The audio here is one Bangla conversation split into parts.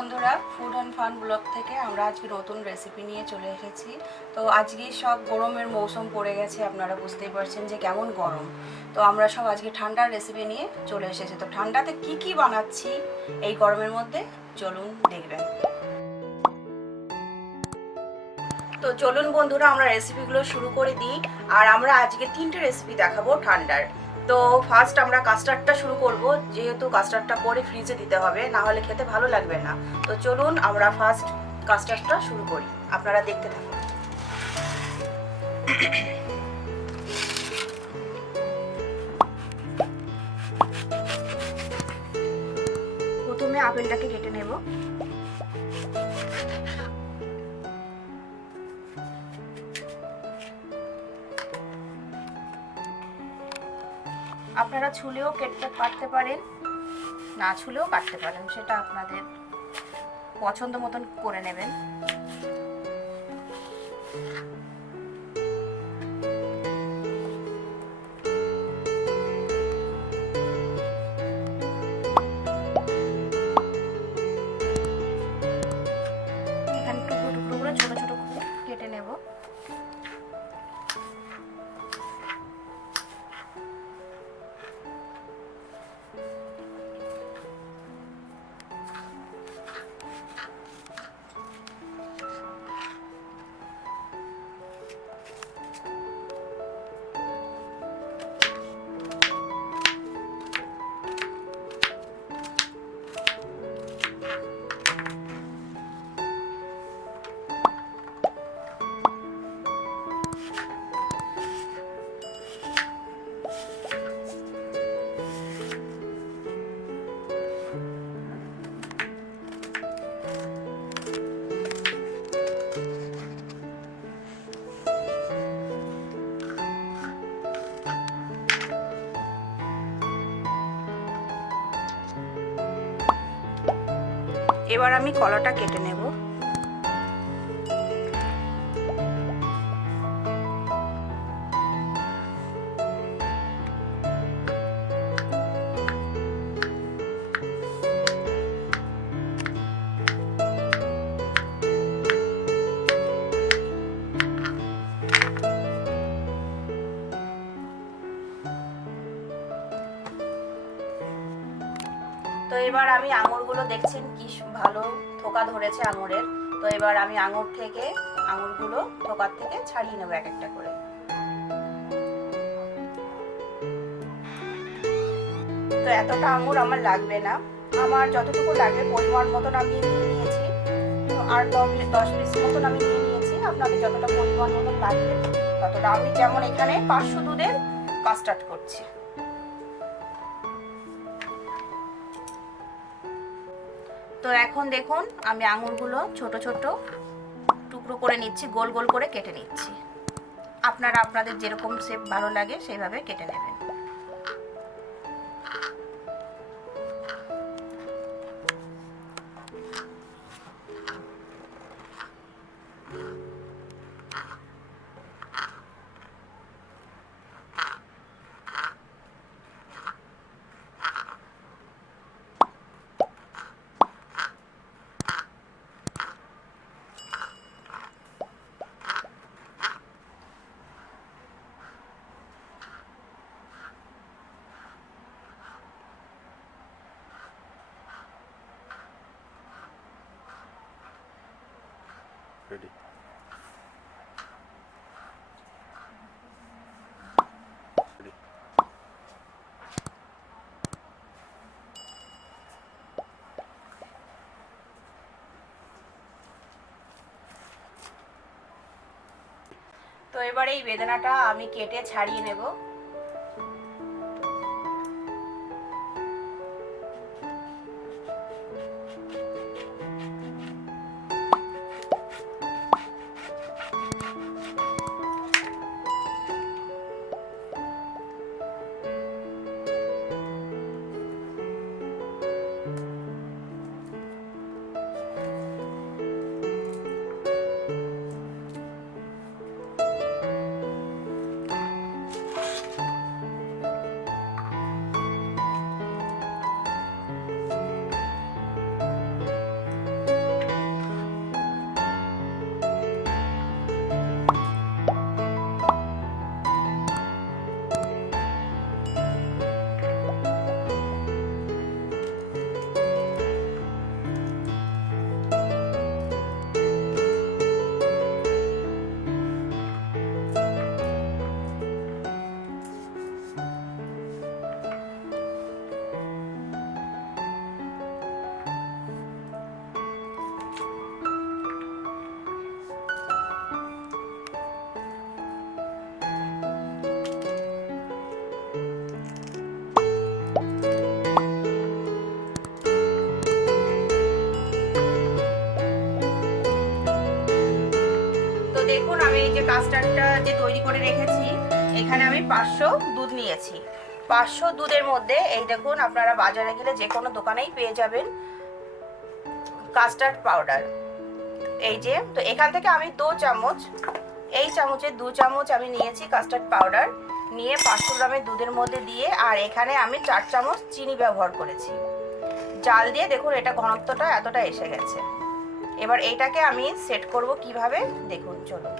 বন্ধুরা, ফুড অ্যান্ড ফান ব্লগ থেকে আমরা আজকে নতুন রেসিপি নিয়ে চলে এসেছি। তো আজকে সব গরমের মৌসুম পড়ে গেছে, আপনারা বুঝতেই পারছেন যে কেমন গরম। তো আমরা সব আজকে ঠান্ডার রেসিপি নিয়ে চলে এসেছি। তো ঠান্ডাতে কি কি বানাচ্ছি এই গরমের মধ্যে চলুন দেখবেন। তো চলুন বন্ধুরা, আমরা রেসিপিগুলো শুরু করে দিই। আর আমরা আজকে 3টে রেসিপি দেখাবো ঠান্ডার। তো ফার্স্ট আমরা কাস্টার্ডটা শুরু করব, যেহেতু কাস্টার্ডটা করে ফ্রিজে দিতে হবে, না হলে খেতে ভালো লাগবে না। তো চলুন আমরা ফার্স্ট কাস্টার্ডটা শুরু করি, আপনারা দেখতে থাকুন। প্রথমে আপেলটাকে কেটে নেব। আপনারা ছুলেও কাটতে পারেন, না ছুলেও কাটতে পারেন, সেটা আপনাদের পছন্দ মতন করে নেবেন। এখানে টুকরো টুকরো করে ছোট ছোট করে কেটে নেব। এবার আমি কলাটা কেটে নেব। তো এবার আমি আঙুরগুলো দেখছেন কি ভালো থোকা ধরেছে আঙুরের। তো এবার আমি আঙুরগুলো থোকার থেকে ছাড়িয়ে নেব এক একটা করে। তো এতটা আঙুর আমার লাগবে না, আমার যতটুকু লাগবে পরিমাণ মতন আমি নিয়ে নিয়েছি। আর 10 পিস মতন আমি নিয়ে নিয়েছি। আপনাদের যতটা পরিমাণ মতন লাগবে ততটা। আমি যেমন এখানে 500 দুধের কাস্টার্ড করছি। তো এখন দেখুন আমি আঙুরগুলো ছোট ছোট টুকরো করে নিচ্ছি, গোল গোল করে কেটে নিচ্ছি। আপনারা আপনাদের যেরকম শেপ ভালো লাগে সেইভাবে কেটে নেবেন। Ready. Ready. তো এবার এই বেদানাটা আমি কেটে ছাড়িয়ে নেব। দেখুন আমি এই যে কাস্টার্ডটা যে তৈরি করে রেখেছি, এখানে আমি 500 দুধ নিয়েছি। 500 দুধের মধ্যে এই দেখুন, আপনারা বাজারে গেলে যে কোনো দোকানেই পেয়ে যাবেন কাস্টার্ড পাউডার। এই যে, তো এখান থেকে আমি 2 চামচ, এই চামচের 2 চামচ আমি নিয়েছি কাস্টার্ড পাউডার, নিয়ে 500 গ্রামের দুধের মধ্যে দিয়ে, আর এখানে আমি 4 চামচ চিনি ব্যবহার করেছি। জাল দিয়ে দেখুন এটা ঘনত্বটা এতটা এসে গেছে। এবার এইটাকে আমি সেট করব কিভাবে দেখুন, চলুন।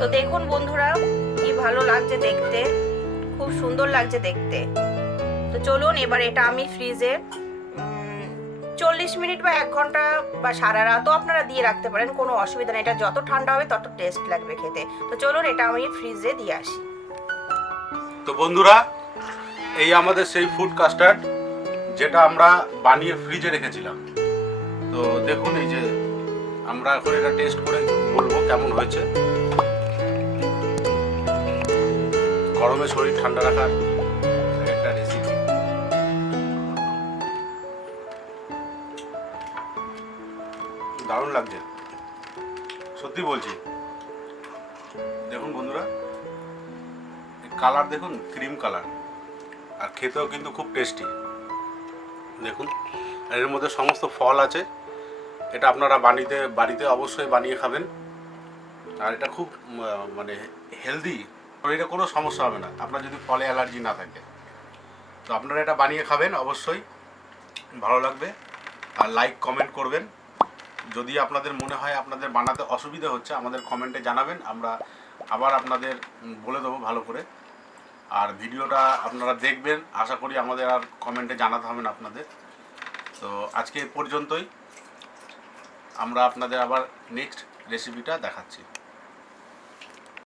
তো দেখুন বন্ধুরা, কি ভালো লাগছে দেখতে, খুব সুন্দর লাগছে দেখতে। তো চলুন এবার এটা আমি ফ্রিজে 40 মিনিট বা 1 ঘন্টা বা সারা রাতও আপনারা দিয়ে রাখতে পারেন, কোনো অসুবিধা নেই। এটা যত ঠান্ডা হবে তত টেস্ট লাগবে খেতে। তো চলুন এটা আমি ফ্রিজে দিয়ে আসি। তো বন্ধুরা, এই আমাদের সেই ফুড কাস্টার্ড যেটা আমরা বানিয়ে ফ্রিজে রেখেছিলাম। তো দেখুন এই যে আমরা এখন এটা টেস্ট করে বলবো কেমন হয়েছে। গরমে শরীর ঠান্ডা রাখার একটা রেসিপি। দারুণ লাগছে, সত্যি বলছি। দেখুন বন্ধুরা, কালার দেখুন, ক্রিম কালার, আর খেতেও কিন্তু খুব টেস্টি। দেখুন, আর এর মধ্যে সমস্ত ফল আছে। এটা আপনারা বাড়িতে অবশ্যই বানিয়ে খাবেন। আর এটা খুব মানে হেলদি, শরীরে কোনো সমস্যা হবে না আপনার যদি ফলে অ্যালার্জি না থাকে। তো আপনারা এটা বানিয়ে খাবেন, অবশ্যই ভালো লাগবে। আর লাইক কমেন্ট করবেন। যদি আপনাদের মনে হয় আপনাদের বানাতে অসুবিধা হচ্ছে, আমাদের কমেন্টে জানাবেন, আমরা আবার আপনাদের বলে দেবো ভালো করে। আর ভিডিওটা আপনারা দেখবেন, আশা করি আমাদের আর কমেন্টে জানাতে হবে না আপনাদের। তো আজকে এ পর্যন্তই, আমরা আপনাদের আবার নেক্সট রেসিপিটা দেখাচ্ছি।